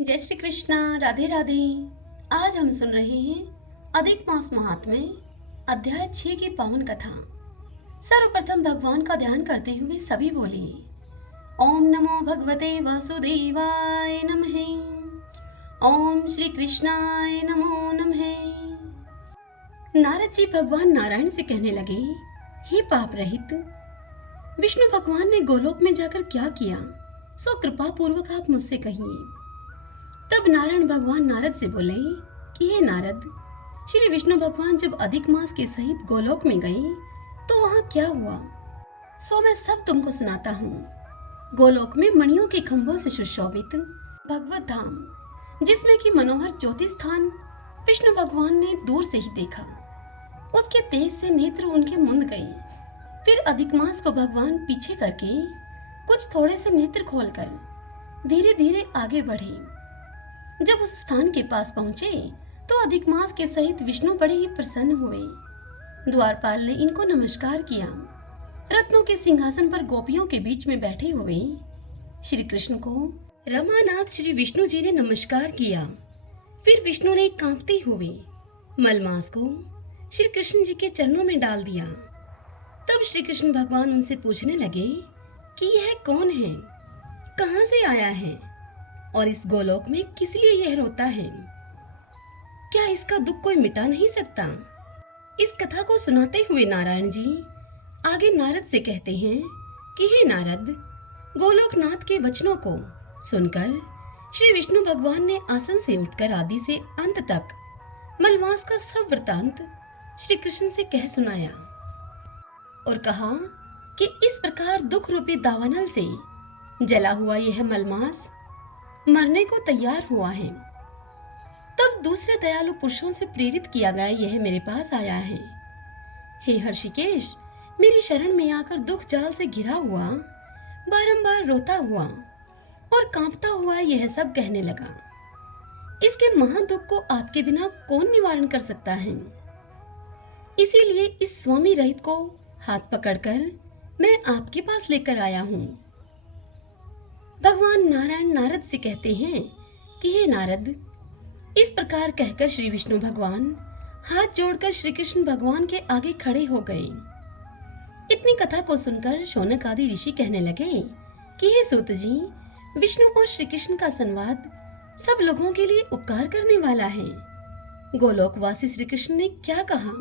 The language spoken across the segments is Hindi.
जय श्री कृष्णा। राधे राधे। आज हम सुन रहे हैं अधिक मास महात्म्य अध्याय 6 की पावन कथा। सर्वप्रथम भगवान का ध्यान करते हुए सभी बोलिए ओम नमो भगवते वासुदेवाय नमः। ओम श्री कृष्णाय नमो नमः। नारद जी भगवान नारायण से कहने लगे, हे पाप रहित, विष्णु भगवान ने गोलोक में जाकर क्या किया, सो कृपा पूर्वक आप मुझसे कहिए। तब नारायण भगवान नारद से बोले कि हे नारद, श्री विष्णु भगवान जब अधिक मास के सहित गोलोक में गए तो वहां क्या हुआ, सो मैं सब तुमको सुनाता हूँ। गोलोक में मणियों के खंभों से सुशोभित भगवत धाम, जिसमें कि मनोहर ज्योति स्थान विष्णु भगवान ने दूर से ही देखा। उसके तेज से नेत्र उनके मुंद गए। फिर अधिक मास को भगवान पीछे करके कुछ थोड़े से नेत्र खोलकर धीरे धीरे आगे बढ़े। जब उस स्थान के पास पहुंचे तो अधिक मास के सहित विष्णु बड़े ही प्रसन्न हुए। द्वारपाल ने इनको नमस्कार किया। रत्नों के सिंहासन पर गोपियों के बीच में बैठे हुए श्री कृष्ण को रमानाथ श्री विष्णु जी ने नमस्कार किया। फिर विष्णु ने कांपते हुए मलमास को श्री कृष्ण जी के चरणों में डाल दिया। तब श्री कृष्ण भगवान उनसे पूछने लगे कि यह कौन है, कहां से आया है और इस गोलोक में किस लिए यह रोता है? क्या इसका दुख कोई मिटा नहीं सकता? इस कथा को सुनाते हुए नारायण जी आगे नारद से कहते हैं कि हे नारद, गोलोकनाथ के वचनों को सुनकर श्री विष्णु भगवान ने आसन से उठकर आदि से अंत तक मलमास का सब वृतांत श्री कृष्ण से कह सुनाया और कहा कि इस प्रकार दुख रूपी दावानल से जला हुआ यह मलमास मरने को तैयार हुआ है। तब दूसरे दयालु पुरुषों से प्रेरित किया गया यह मेरे पास आया है। हे हर्षिकेश, मेरी शरण में आकर दुख जाल से घिरा हुआ, बारंबार रोता हुआ और कांपता हुआ यह सब कहने लगा। इसके महादुख को आपके बिना कौन निवारण कर सकता है? इसीलिए इस स्वामी रहित को हाथ पकड़कर मैं आपके पास लेकर आया हूँ। भगवान नारायण नारद से कहते हैं कि हे नारद, इस प्रकार कहकर श्री विष्णु भगवान हाथ जोड़कर श्री कृष्ण भगवान के आगे खड़े हो गए। इतनी कथा को सुनकर शौनक आदि ऋषि कहने लगे कि हे सूत जी, विष्णु और श्री कृष्ण का संवाद सब लोगों के लिए उपकार करने वाला है। गोलोकवासी श्री कृष्ण ने क्या कहा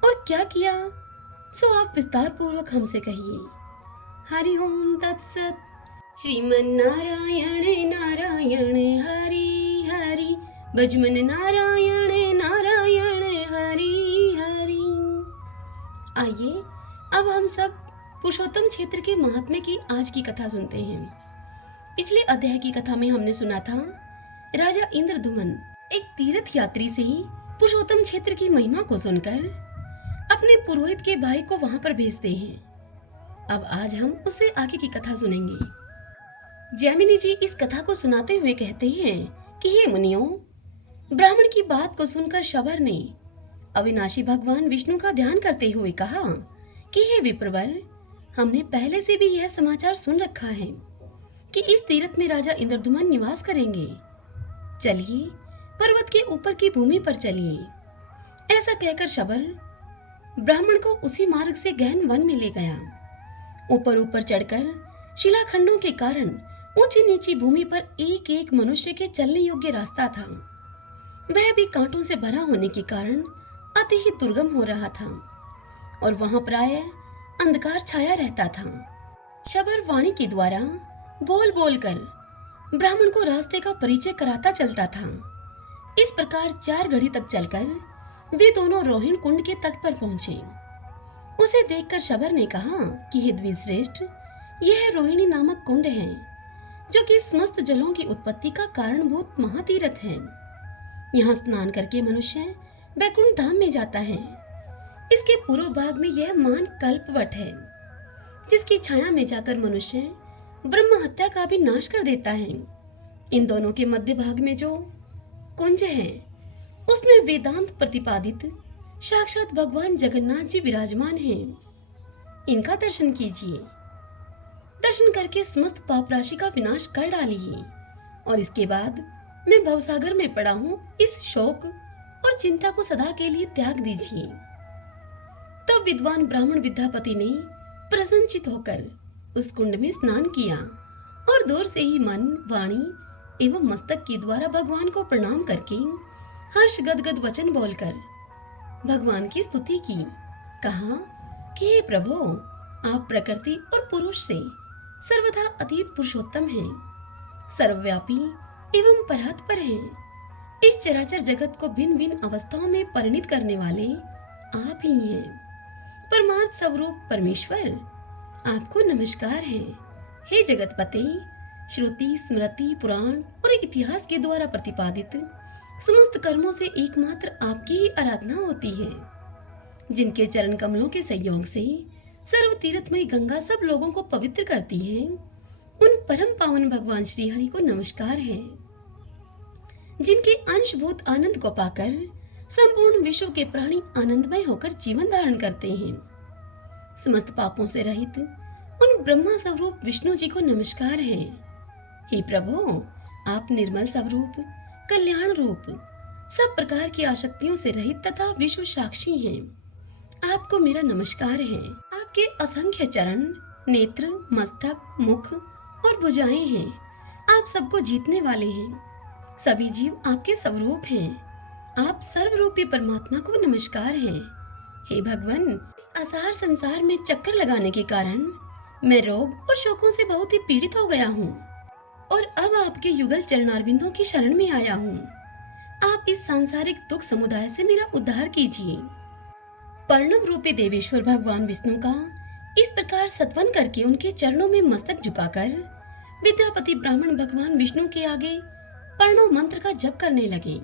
और क्या किया, सो आप विस्तार पूर्वक हमसे कहिए। हरि ओम तत्सत। श्रीमन नारायण नारायण हरि हरि, भजमन नारायण नारायण हरि हरि। आइए अब हम सब पुरुषोत्तम क्षेत्र के महात्म्य की आज की कथा सुनते हैं। पिछले अध्याय की कथा में हमने सुना था राजा इंद्रद्युम्न एक तीर्थ यात्री से पुरुषोत्तम क्षेत्र की महिमा को सुनकर अपने पुरोहित के भाई को वहां पर भेजते हैं। अब आज हम उससे आगे की कथा सुनेंगे। जैमिनी जी इस कथा को सुनाते हुए कहते हैं कि हे मुनियों, ब्राह्मण की बात को सुनकर शबर ने अविनाशी भगवान विष्णु का ध्यान करते हुए कहा कि हे विप्रवर, हमने पहले से भी यह समाचार सुन रखा है कि इस तीर्थ में राजा इंद्रद्युम्न निवास करेंगे। चलिए पर्वत के ऊपर की भूमि पर चलिए। ऐसा कहकर शबर ब्राह्मण को उसी मार्ग से गहन वन में ले गया। ऊपर ऊपर चढ़कर शिलाखंडों के कारण ऊंची नीची भूमि पर एक एक मनुष्य के चलने योग्य रास्ता था। वह भी कांटों से भरा होने के कारण अति ही दुर्गम हो रहा था और वहां प्रायः अंधकार छाया रहता था। शबर वाणी के द्वारा बोल बोल कर ब्राह्मण को रास्ते का परिचय कराता चलता था। इस प्रकार 4 घड़ी तक चलकर वे दोनों रोहिण कुंड के तट पर पहुंचे। उसे देखकर शबर ने कहा कि हे द्विजश्रेष्ठ, यह रोहिणी नामक कुंड है जो कि समस्त जलों की उत्पत्ति का कारणभूत महातीर्थ है। यहाँ स्नान करके मनुष्य वैकुंठ धाम में जाता है। इसके पूर्व भाग में यह महान कल्पवट है, जिसकी छाया में जाकर मनुष्य ब्रह्म हत्या का भी नाश कर देता है। इन दोनों के मध्य भाग में जो कुंज है, उसमें वेदांत प्रतिपादित साक्षात भगवान जगन्नाथ जी विराजमान हैं। इनका दर्शन कीजिए। दर्शन करके समस्त पाप राशि का विनाश कर डालिए और इसके बाद मैं भवसागर में पड़ा हूँ, इस शोक और चिंता को सदा के लिए त्याग दीजिए। तब विद्वान ब्राह्मण विद्यापति ने प्रसन्नचित होकर उस कुंड में स्नान किया और दूर से ही मन, वाणी एवं मस्तक के द्वारा भगवान को प्रणाम करके हर्ष गदगद वचन बोलकर भगवान की स्तुति की। कहा कि हे प्रभु, आप प्रकृति और पुरुष से सर्वथा अतीत पुरुषोत्तम हैं, सर्वव्यापी एवं परात्पर हैं। इस चराचर जगत को भिन्न भिन्न अवस्थाओं में परिणित करने वाले आप ही हैं। परमार्थ स्वरूप परमेश्वर, आपको नमस्कार है। हे जगतपते, श्रुति, स्मृति, पुराण और इतिहास के द्वारा प्रतिपादित समस्त कर्मों से एकमात्र आपकी ही आराधना होती है। जिनके चरण कमलों के संयोग से सर्व तीर्थमयी गंगा सब लोगों को पवित्र करती है, उन परम पावन भगवान श्री हरि को नमस्कार है। जिनके अंशभूत आनंद को पाकर संपूर्ण विश्व के प्राणी आनंदमय होकर जीवन धारण करते हैं। समस्त पापों से रहित उन ब्रह्मा स्वरूप विष्णु जी को नमस्कार है। हे प्रभु, आप निर्मल स्वरूप, कल्याण रूप, सब प्रकार की आसक्तियों से रहित तथा विश्व साक्षी हैं। आपको मेरा नमस्कार है। आपके असंख्य चरण, नेत्र, मस्तक, मुख और भुजाएं हैं। आप सबको जीतने वाले हैं। सभी जीव आपके स्वरूप हैं। आप सर्वरूपी परमात्मा को नमस्कार है। हे भगवान, इस असार संसार में चक्कर लगाने के कारण मैं रोग और शोकों से बहुत ही पीड़ित हो गया हूँ और अब आपके युगल चरणारविंदों की शरण में आया हूँ। आप इस सांसारिक दुख समुदाय से मेरा उद्धार कीजिए। पर्णव रूपी देवेश्वर भगवान विष्णु का इस प्रकार सत्वन करके उनके चरणों में मस्तक झुकाकर विद्यापति ब्राह्मण भगवान विष्णु के आगे पर्णव मंत्र का जप करने लगे।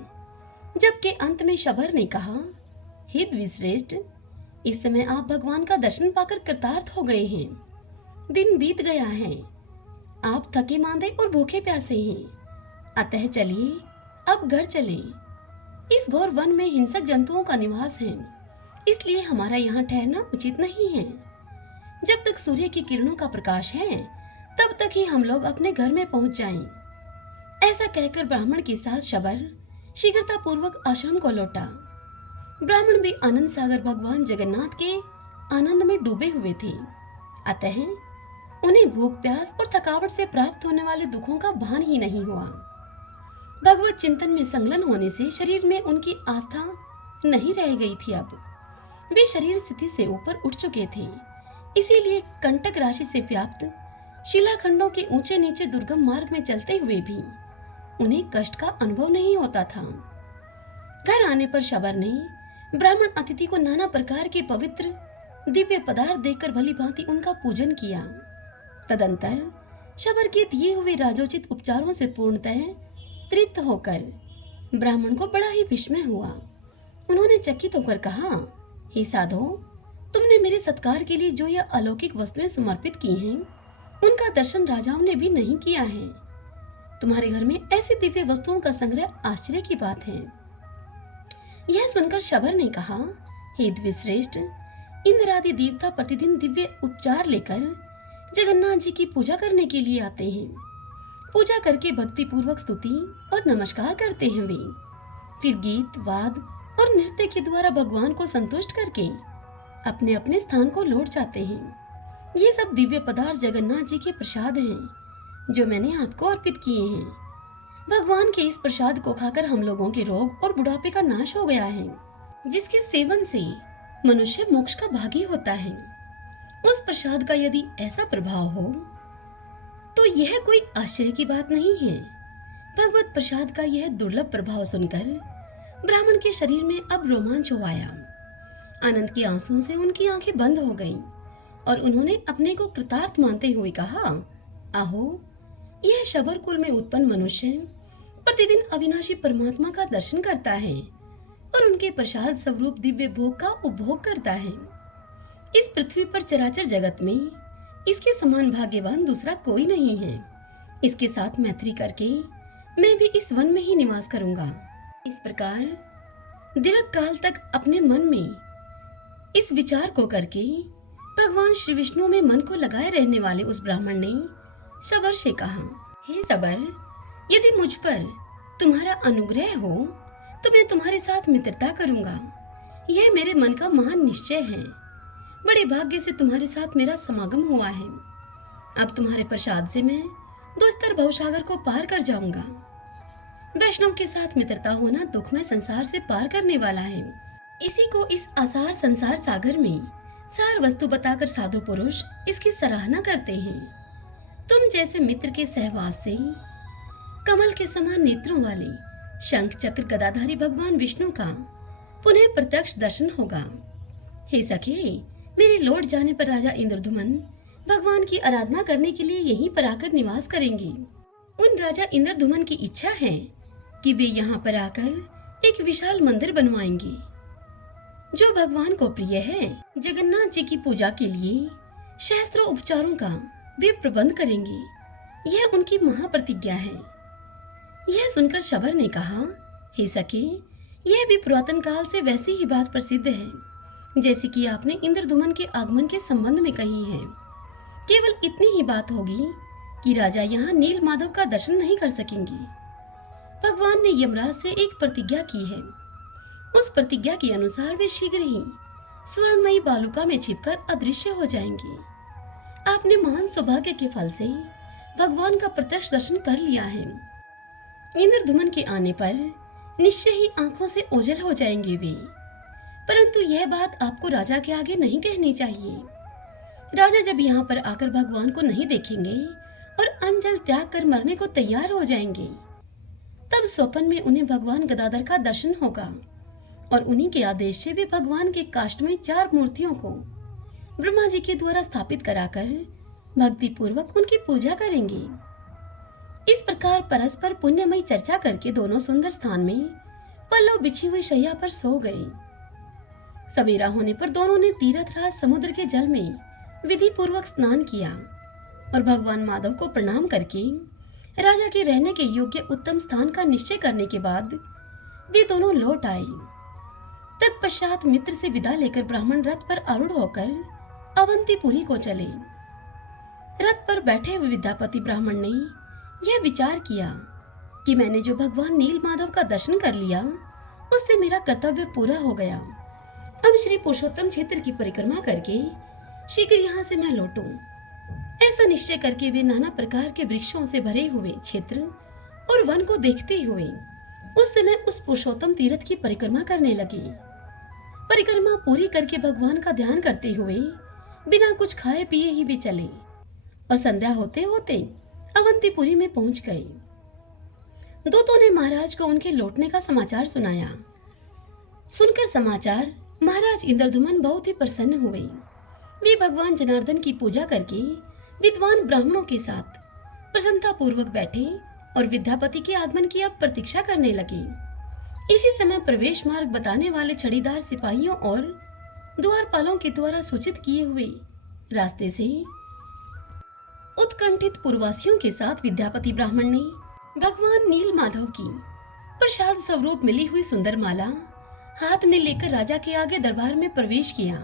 जबकि अंत में शबर ने कहा, हे द्विश्रेष्ठ, इस समय आप भगवान का दर्शन पाकर कृतार्थ हो गए हैं। दिन बीत गया है। आप थके मांदे और भूखे प्यासे हैं। अतः चलिए अब घर चलें। इस घोर वन में हिंसक जंतुओं का निवास है, इसलिए हमारा यहाँ ठहरना उचित नहीं है। जब तक सूर्य की किरणों का प्रकाश है, तब तक ही हम लोग अपने घर में पहुंच जाएं। ऐसा कहकर ब्राह्मण के साथ शबर शीघ्रता पूर्वक आश्रम को लौटा। ब्राह्मण भी आनंद सागर भगवान जगन्नाथ के आनंद में डूबे हुए थे। अतः उन्हें भूख, प्यास और थकावट से प्राप्त होने वाले दुखों का भान ही नहीं हुआ। भगवत चिंतन में संलग्न होने से शरीर में उनकी आस्था नहीं रह गई थी। अब वे शरीर स्थिति से ऊपर उठ चुके थे, इसीलिए कंटक राशि से व्याप्त शिलाखंडों के ऊंचे नीचे दुर्गम मार्ग में चलते हुए भी उन्हें कष्ट का अनुभव नहीं होता था। घर आने पर शबर ने ब्राह्मण अतिथि को नाना प्रकार के पवित्र दिव्य पदार्थ देकर भली भांति उनका पूजन किया। तदंतर शबर के दिए हुए राजोचित उपचारों से पूर्णतः तृप्त होकर ब्राह्मण को बड़ा ही विस्मय हुआ। उन्होंने चकित होकर कहा, हे साधो, तुमने मेरे सत्कार के लिए जो यह अलौकिक वस्तुएं समर्पित की हैं, उनका दर्शन राजाओं ने भी नहीं किया है। तुम्हारे घर में ऐसी दिव्य वस्तुओं का संग्रह आश्चर्य की बात है। यह सुनकर शबर ने कहा, हे द्विश्रेष्ठ, इंद्र आदि देवता प्रतिदिन दिव्य उपचार लेकर जगन्नाथ जी की पूजा करने के लिए आते हैं। पूजा करके भक्ति पूर्वक स्तुति और नमस्कार करते हैं वे। फिर गीत, वाद और नृत्य के द्वारा भगवान को संतुष्ट करके अपने अपने स्थान को लौट जाते हैं। ये सब दिव्य पदार्थ जगन्नाथ जी के प्रसाद हैं, जो मैंने आपको अर्पित किए हैं। भगवान के इस प्रसाद को खाकर हम लोगों के रोग और बुढ़ापे का नाश हो गया है, जिसके सेवन से मनुष्य मोक्ष का भागी होता है। उस प्रसाद का यदि ऐसा प्रभाव हो तो यह कोई आश्चर्य की बात नहीं है। भगवत प्रसाद का यह दुर्लभ प्रभाव सुनकर ब्राह्मण के शरीर में अब रोमांच हो आया। आनंद के आंसुओं से उनकी आंखें बंद हो गईं और उन्होंने अपने को कृतार्थ मानते हुए कहा, आहो, यह शबर कुल में उत्पन्न मनुष्य प्रतिदिन अविनाशी परमात्मा का दर्शन करता है और उनके प्रसाद स्वरूप दिव्य भोग का उपभोग करता है। इस पृथ्वी पर चराचर जगत में इसके समान भाग्यवान दूसरा कोई नहीं है। इसके साथ मैत्री करके मैं भी इस वन में ही निवास करूंगा। इस प्रकार दीर्घ काल तक अपने मन में इस विचार को करके भगवान श्री विष्णु में मन को लगाए रहने वाले उस ब्राह्मण ने शबर से कहा, हे शबर, यदि मुझ पर तुम्हारा अनुग्रह हो तो मैं तुम्हारे साथ मित्रता करूंगा। यह मेरे मन का महान निश्चय है। बड़े भाग्य से तुम्हारे साथ मेरा समागम हुआ है। अब तुम्हारे प्रसाद से मैं दुस्तर भवसागर को पार कर जाऊंगा। वैष्णव के साथ मित्रता होना दुखमय संसार से पार करने वाला है। इसी को इस आसार संसार सागर में सार वस्तु बताकर साधु पुरुष इसकी सराहना करते हैं। तुम जैसे मित्र के सहवास से कमल के समान नेत्रों वाले शंख चक्र गदाधारी भगवान विष्णु का पुनः प्रत्यक्ष दर्शन होगा। हे सखे, मेरे लौट जाने पर राजा इंद्रधुमन भगवान की आराधना करने के लिए यहीं पर आकर निवास करेंगे। उन राजा इंद्रधुमन की इच्छा है कि वे यहाँ पर आकर एक विशाल मंदिर बनवाएंगे जो भगवान को प्रिय है। जगन्नाथ जी की पूजा के लिए सहस्त्रों उपचारों का वे प्रबंध करेंगे। यह उनकी महाप्रतिज्ञा है। यह सुनकर शबर ने कहा, हे सखे, यह भी पुरातन काल से वैसी ही बात प्रसिद्ध है जैसी कि आपने इंद्रधुमन के आगमन के संबंध में कही है। केवल इतनी ही बात होगी कि राजा यहाँ नील माधव का दर्शन नहीं कर सकेंगे। भगवान ने यमराज से एक प्रतिज्ञा की है। उस प्रतिज्ञा के अनुसार वे शीघ्र ही स्वर्णमयी बालुका में छिपकर अदृश्य हो जाएंगे। आपने महान सौभाग्य के फल से भगवान का प्रत्यक्ष दर्शन कर लिया है। इंद्रधुमन के आने पर निश्चय ही आंखों से ओझल हो जाएंगे वे। परंतु यह बात आपको राजा के आगे नहीं कहनी चाहिए। राजा जब यहाँ पर आकर भगवान को नहीं देखेंगे और अंजल त्याग कर मरने को तैयार हो जाएंगे, तब स्वप्न में उन्हें भगवान गदाधर का दर्शन होगा और उन्हीं के आदेश से वे भगवान के काष्ठ में 4 मूर्तियों को ब्रह्मा जी के द्वारा स्थापित कराकर भक्ति पूर्वक उनकी पूजा करेंगे। इस प्रकार परस्पर पुण्यमयी चर्चा करके दोनों सुंदर स्थान में पल्लव बिछी हुई शैया पर सो गए। सवेरा होने पर दोनों ने तीर्थराज समुद्र के जल में विधि पूर्वक स्नान किया और भगवान माधव को प्रणाम करके राजा के रहने के योग्य उत्तम स्थान का निश्चय करने के बाद वे दोनों लौट आए। तत्पश्चात मित्र से विदा लेकर ब्राह्मण रथ पर आरूढ़ होकर अवंतीपुरी को चले। रथ पर बैठे हुए विद्यापति ब्राह्मण ने यह विचार किया कि मैंने जो भगवान नील माधव का दर्शन कर लिया, उससे मेरा कर्तव्य पूरा हो गया। अब श्री पुरुषोत्तम क्षेत्र की परिक्रमा करके शीघ्र यहाँ से मैं लौटूं। ऐसा निश्चय करके वे नाना प्रकार के वृक्षों से भरे हुए क्षेत्र और वन को देखते हुए उस समय उस पुरुषोत्तम तीर्थ की परिक्रमा करने लगे। परिक्रमा पूरी करके भगवान का ध्यान करते हुए बिना कुछ खाए पिए ही वे चले और संध्या होते होते अवंतीपुरी में पहुंच गए। दूतों ने महाराज को उनके लौटने का समाचार सुनाया। सुनकर समाचार महाराज इंद्रधुमन बहुत ही प्रसन्न हुए। वे भगवान जनार्दन की पूजा करके विद्वान ब्राह्मणों के साथ प्रसन्नता पूर्वक बैठे और विद्यापति के आगमन की अब प्रतीक्षा करने लगे। इसी समय प्रवेश मार्ग बताने वाले छड़ीदार सिपाहियों और द्वारपालों के द्वारा सूचित किए हुए रास्ते से उत्कंठित पूर्ववासियों के साथ विद्यापति ब्राह्मण ने भगवान नील माधव की प्रसाद स्वरूप मिली हुई सुंदर माला हाथ में लेकर राजा के आगे दरबार में प्रवेश किया।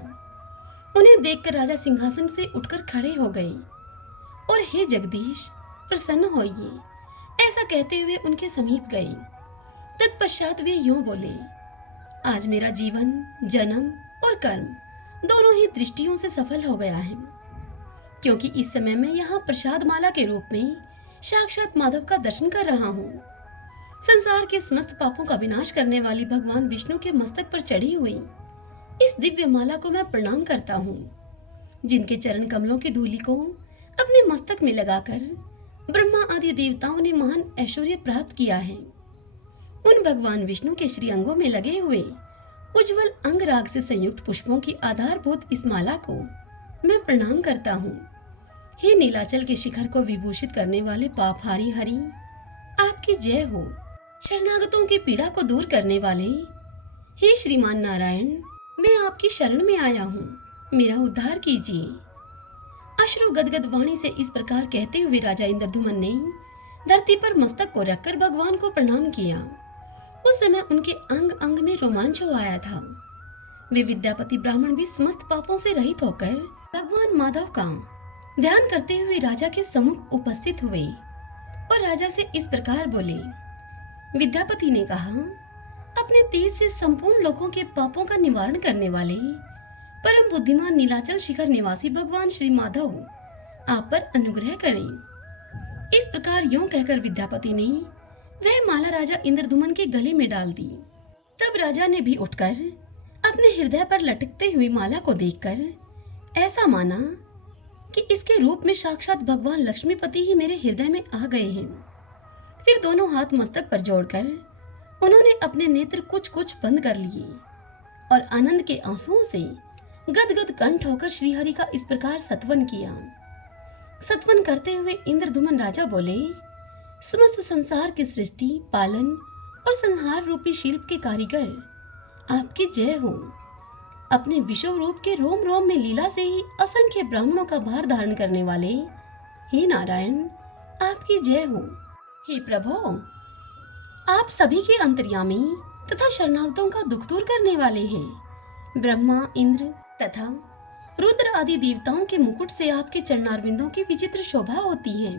उन्हें देखकर राजा सिंहासन से उठकर खड़े हो गए और हे जगदीश, प्रसन्न होइए, ऐसा कहते हुए उनके समीप गए। तत्पश्चात वे यूं बोले, आज मेरा जीवन, जन्म और कर्म दोनों ही दृष्टियों से सफल हो गया है, क्योंकि इस समय मैं यहाँ प्रसाद माला के रूप में साक्षात माधव का दर्शन कर रहा हूँ। संसार के समस्त पापों का विनाश करने वाली भगवान विष्णु के मस्तक पर चढ़ी हुई इस दिव्य माला को मैं प्रणाम करता हूँ, जिनके चरण कमलों की धूलि को अपने मस्तक में लगाकर ब्रह्मा आदि देवताओं ने महान ऐश्वर्य प्राप्त किया है। उन भगवान विष्णु के श्री अंगों में लगे हुए उज्जवल अंगराग से संयुक्त पुष्पों की आधारभूत इस माला को मैं प्रणाम करता हूँ। हे नीलाचल के शिखर को विभूषित करने वाले पापहारी हरि, आपकी जय हो। शरणागतों की पीड़ा को दूर करने वाले हे श्रीमान नारायण, मैं आपकी शरण में आया हूँ, मेरा उद्धार कीजिए। अश्रु गदगद वाणी से इस प्रकार कहते हुए राजा इंद्रधुमन ने धरती पर मस्तक को रखकर भगवान को प्रणाम किया। उस समय उनके अंग अंग में रोमांच आया था। वे विद्यापति ब्राह्मण भी समस्त पापों से रहित होकर भगवान माधव का ध्यान करते हुए राजा के सम्मुख उपस्थित हुए और राजा से इस प्रकार बोले। विद्यापति ने कहा, अपने तेज से संपूर्ण लोगों के पापों का निवारण करने वाले परम बुद्धिमान नीलाचल शिखर निवासी भगवान श्री माधव आप पर अनुग्रह करें। इस प्रकार यूं कहकर विद्यापति ने वह माला राजा इंद्रदुमन के गले में डाल दी। तब राजा ने भी उठकर अपने हृदय पर लटकते हुई माला को देखकर ऐसा माना कि इसके रूप में साक्षात भगवान लक्ष्मीपति ही मेरे हृदय में आ गए हैं। फिर दोनों हाथ मस्तक पर जोड़कर उन्होंने अपने नेत्र कुछ कुछ बंद कर लिए और आनंद के आंसुओं से गदगद कंठ होकर श्रीहरि का इस प्रकार सत्वन किया। सत्वन करते हुए इंद्रदुमन राजा बोले, समस्त संसार की सृष्टि, पालन और संहार रूपी शिल्प के कारीगर आपकी जय हो। अपने विश्व रूप के रोम रोम में लीला से ही असंख्य ब्राह्मणों का भार धारण करने वाले हे नारायण आपकी जय हो। हे प्रभु, आप सभी के अंतर्यामी तथा शरणागतों का दुख दूर करने वाले हैं। ब्रह्मा, इंद्र तथा रुद्र आदि देवताओं के मुकुट से आपके चरणारविंदों की विचित्र शोभा होती है।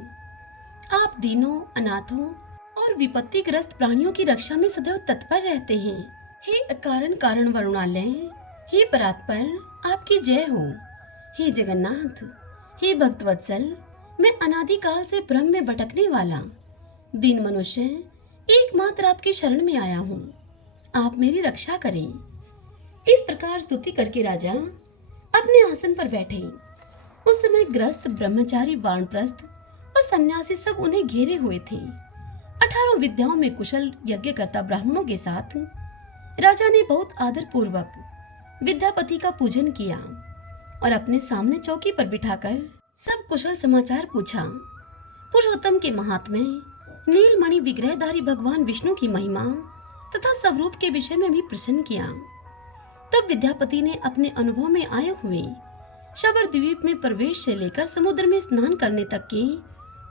आप दीनों, अनाथों और विपत्तिग्रस्त प्राणियों की रक्षा में सदैव तत्पर रहते हैं। हे अकारण कारण वरुणालय, हे परात्पर आपकी जय हो। हे जगन्नाथ, हे भक्तवत्सल, मैं अनादिकाल से भ्रम में भटकने वाला दीन मनुष्य एकमात्र आपकी शरण में आया हूँ, आप मेरी रक्षा करें। इस प्रकार स्तुति करके राजा अपने आसन पर बैठे। उस समय ग्रस्त, ब्रह्मचारी, वानप्रस्थ और सन्यासी सब उन्हें घेरे हुए थे। 18 विद्याओं में कुशल यज्ञकर्ता ब्राह्मणों के साथ राजा ने बहुत आदर पूर्वक विद्यापति का पूजन किया और अपने सामने चौकी पर बिठाकर सब कुशल समाचार पूछा। पुरुषोत्तम के महात्म्य, नीलमणि विग्रहधारी भगवान विष्णु की महिमा तथा स्वरूप के विषय में भी प्रश्न किया। तब विद्यापति ने अपने अनुभव में आए हुए शबर द्वीप में प्रवेश से लेकर समुद्र में स्नान करने तक के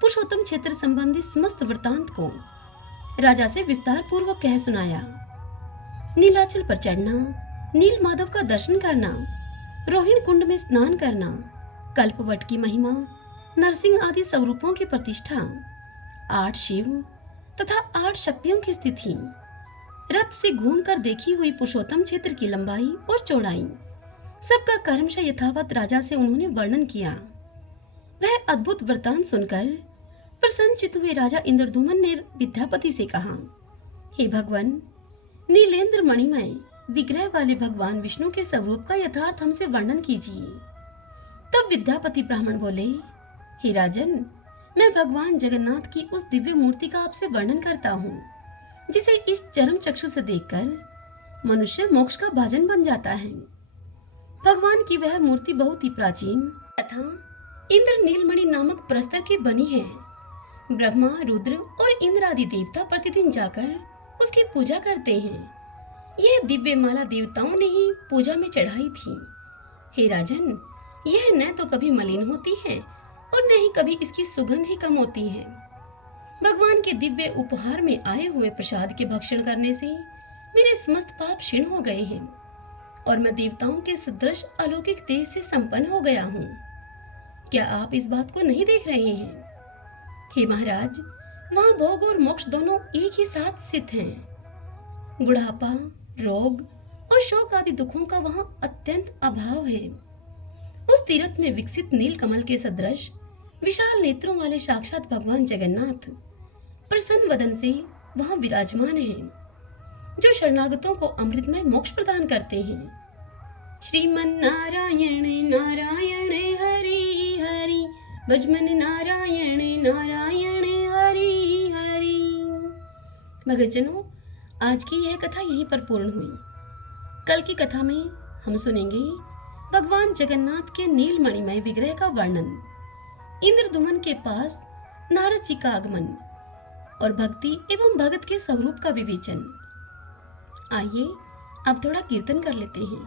पुरुषोत्तम क्षेत्र संबंधी समस्त वृतांत को राजा से विस्तार पूर्वक कह सुनाया। नीलाचल पर चढ़ना, नील माधव का दर्शन करना, रोहिणी कुंड में स्नान करना, कल्पवट की महिमा, नरसिंह आदि स्वरूपों की प्रतिष्ठा, 8 शिव तथा 8 शक्तियों की स्थिति, रथ से घूमकर देखी हुई पुरुषोत्तम क्षेत्र की लंबाई और चौड़ाई, सबका कर्मशः यथावत राजा से उन्होंने वर्णन किया। वह अद्भुत वृतांत सुनकर प्रसन्नचित्त हुए राजा इंद्रदुमन ने विद्यापति से कहा, हे भगवान, नीलेंद्र मणिमय विग्रह वाले भगवान विष्णु के स्वरूप का यथार्थ हमसे वर्णन कीजिए। तब विद्यापति ब्राह्मण बोले, हे राजन, मैं भगवान जगन्नाथ की उस दिव्य मूर्ति का आपसे वर्णन करता हूँ, जिसे इस चरम चक्षु से देखकर मनुष्य मोक्ष का भाजन बन जाता है। भगवान की वह मूर्ति बहुत ही प्राचीन तथा इंद्र नीलमणि नामक प्रस्तर की बनी है। ब्रह्मा, रुद्र और इंद्र आदि देवता प्रतिदिन जाकर उसकी पूजा करते हैं। यह दिव्य माला देवताओं ने ही पूजा में चढ़ाई थी। हे राजन, यह न तो कभी मलिन होती है और न ही कभी इसकी सुगंध ही कम होती है। भगवान के दिव्य उपहार में आए हुए प्रसाद के भक्षण करने से मेरे समस्त पाप क्षीण हो गए हैं और मैं देवताओं के सदृश अलौकिक तेज से संपन्न हो गया हूँ। क्या आप इस बात को नहीं देख रहे हैं? हे महाराज, वहाँ भोग और मोक्ष दोनों एक ही साथ स्थित हैं। बुढ़ापा, रोग और शोक आदि दुखों का वहाँ अत्यंत अभाव है। उस तीर्थ में विकसित नील कमल के सदृश विशाल नेत्रों वाले साक्षात भगवान जगन्नाथ प्रसन्न वदन से वहाँ विराजमान हैं, जो शरणागतों को अमृतमय मोक्ष प्रदान करते हैं। श्रीमन नारायण नारायण हरि हरि, भजमन नारायण नारायण हरि हरि। भक्तजनों, आज की यह कथा यहीं पर पूर्ण हुई। कल की कथा में हम सुनेंगे भगवान जगन्नाथ के नीलमणिमय विग्रह का वर्णन, इंद्रदुमन के पास नारद जी का आगमन और भक्ति एवं भगत के स्वरूप का विवेचन। आइए अब थोड़ा कीर्तन कर लेते हैं।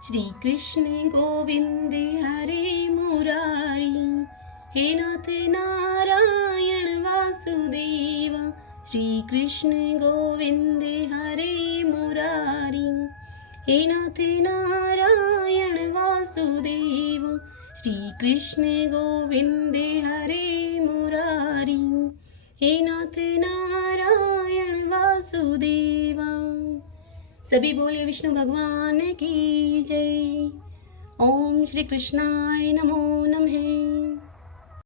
श्री कृष्ण गोविंद हरे मुरारी, हे नाथ नारायण वासुदेव। श्री कृष्ण गोविंद हरे मुरारी, हे नाथ नारायण वासुदेव। श्री कृष्ण गोविंद हरे मुरारी, हे नाथ नारायण वासुदेवा। सभी बोलिए विष्णु भगवान की जय। ओम श्री कृष्णाय नमो नमः।